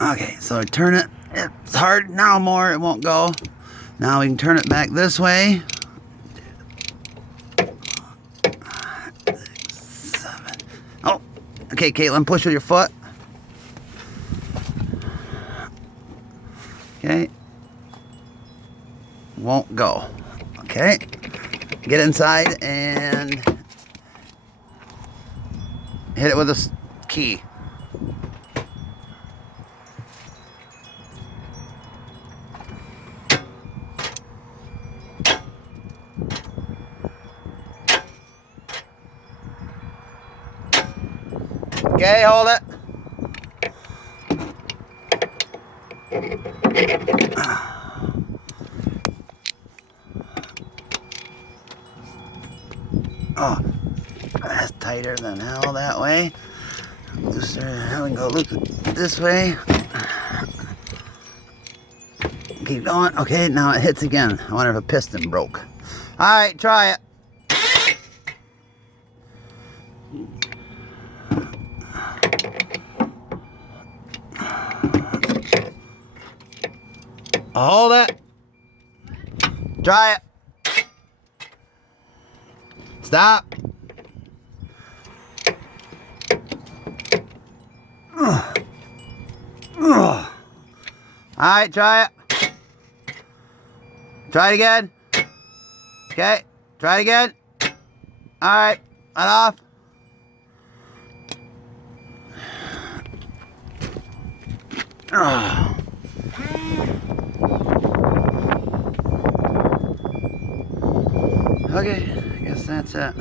Okay, so turn it. It's hard now more, it won't go. Now we can turn it back this way. 6, 7. Oh, okay, Caitlin, push with your foot. Okay. Won't go. Okay. Get inside and hit it with a key. Okay, hold it. Oh, that's tighter than hell that way. Looser, now we can go loop it this way. Keep going. Okay, now it hits again. I wonder if a piston broke. Alright, try it. Hold it. Try it. Stop. Alright, try it. Try it again. Okay, try it again. Alright, let off. Okay, I guess that's it.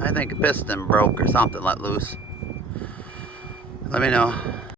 I think a piston broke or something let loose. Let me know.